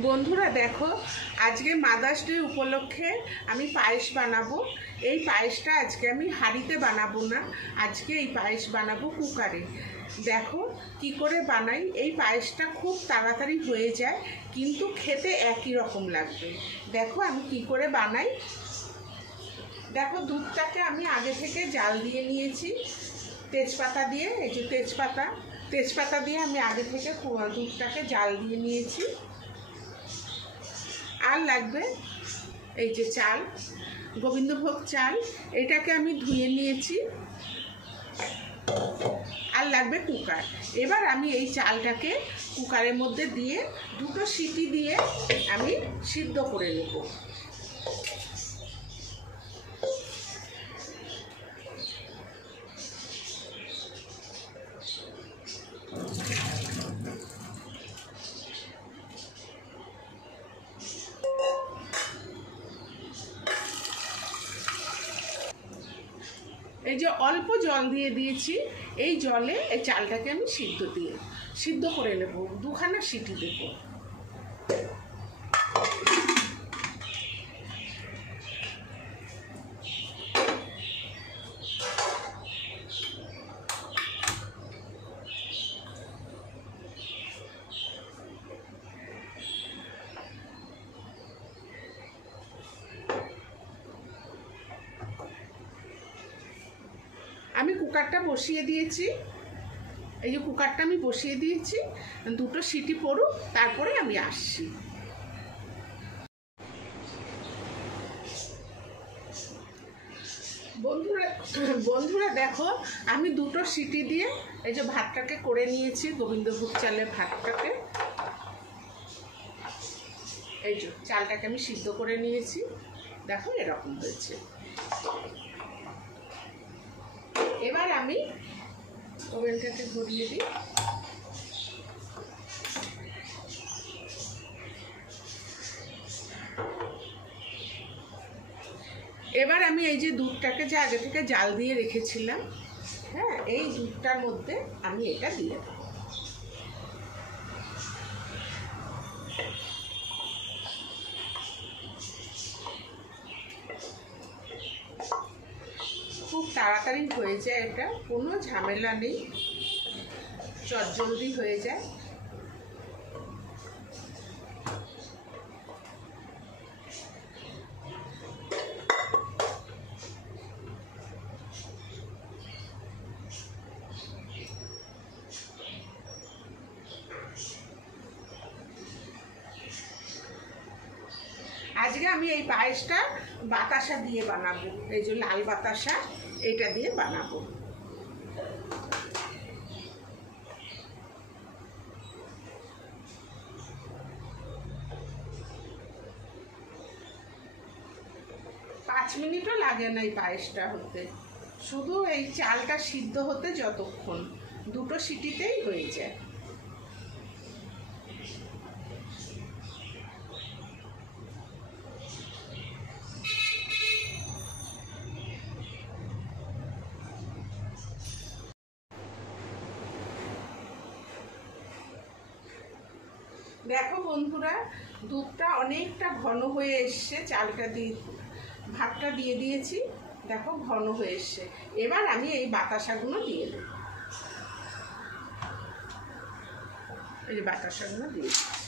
বন্ধুরা দেখো, আজকে মাদার্স ডে উপলক্ষে আমি পায়েস বানাবো। এই পায়েসটা আজকে আমি হাঁড়িতে বানাবো না, আজকে এই পায়েস বানাবো কুকারে। দেখো কি করে বানাই। এই পায়েসটা খুব তাড়াতাড়ি হয়ে যায়, কিন্তু খেতে একই রকম লাগবে। দেখো আমি কি করে বানাই। দেখো দুধটাকে আমি আগে থেকে জাল দিয়ে নিয়েছি তেজপাতা দিয়ে। এই যে তেজপাতা দিয়ে আমি আগে থেকে দুধটাকে জাল দিয়ে নিয়েছি। আর লাগবে এই যে চাল, গোবিন্দভোগ চাল, এটাকে আমি ধুয়ে নিয়েছি। আর লাগবে কুকার। এবার আমি এই চালটাকে কুকারের মধ্যে দিয়ে দুটো সিটি দিয়ে আমি সিদ্ধ করে নেব। এই যে অল্প জল দিয়ে দিয়েছি, এই জলে এই চালটাকে আমি সিদ্ধ করে নেব। দুখানা সিটি দেব। আমি কুকারটা বসিয়ে দিয়েছি। এই যে কুকারটা আমি বসিয়ে দিয়েছি, দুটো সিটি পড়ুক, তারপরে আমি আসছি। বন্ধুরা দেখো, আমি দুটো সিটি দিয়ে এই যে ভাতটাকে করে নিয়েছি, গোবিন্দভোগ চালের ভাতটাকে। এই যে চালটাকে আমি সিদ্ধ করে নিয়েছি। দেখো এরকম হয়েছে। এবার আমি ওভেনটাকে ধরিয়ে দিই। এবার আমি এই যে দুধটাকে যে আগে থেকে জাল দিয়ে রেখেছিলাম, হ্যাঁ, এই দুধটার মধ্যে আমি এটা দিয়ে দেবো। খুব তাড়াতাড়ি হয়ে যায়, এটা কোনো ঝামেলা নেই, চটজলদি হয়ে যায়। আজকে আমি এই পায়েসটা বাতাসা দিয়ে বানাবো। এই যে লাল বাতাসা, এটা দিয়ে বানাবো। পাঁচ মিনিটও লাগে না এই পায়েসটা হতে, শুধু এই চালটা সিদ্ধ হতে যতক্ষণ, দুটো সিটিতেই হয়ে যায়। দেখো বন্ধুরা, দুধটা অনেকটা ঘন হয়ে এসছে। চালটা দিয়ে ভাতটা দিয়ে দিয়েছি, দেখো ঘন হয়ে এসছে। এবার আমি এই বাতাসাগুলো দিয়ে দেব। এই যে বাতাসাগুলো দিয়ে দিচ্ছি।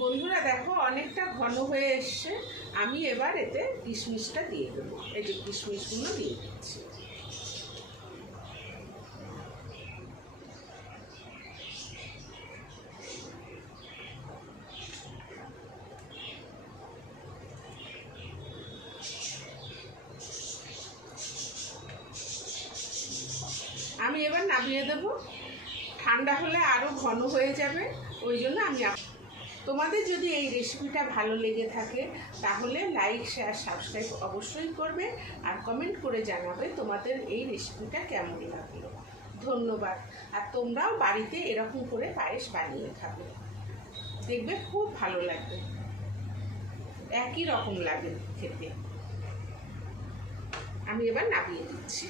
বন্ধুরা দেখো অনেকটা ঘন হয়ে এসছে। আমি এবার এতে কিশমিশটা দিয়ে দেবো। এই যে কিশমিশগুলো দিয়ে দিচ্ছি। নামিয়ে দেব। ঠান্ডা হলে আরও ঘন হয়ে যাবে, ওই জন্য আমি তোমাদের যদি এই রেসিপিটা ভালো লেগে থাকে তাহলে লাইক শেয়ার সাবস্ক্রাইব অবশ্যই করবে আর কমেন্ট করে জানাবে তোমাদের এই রেসিপিটা কেমন লাগলো। ধন্যবাদ। আর তোমরাও বাড়িতে এরকম করে পায়েস বানিয়ে খাবে, দেখবে খুব ভালো লাগবে, একই রকম লাগে খেতে। আমি এবার নামিয়ে দিচ্ছি।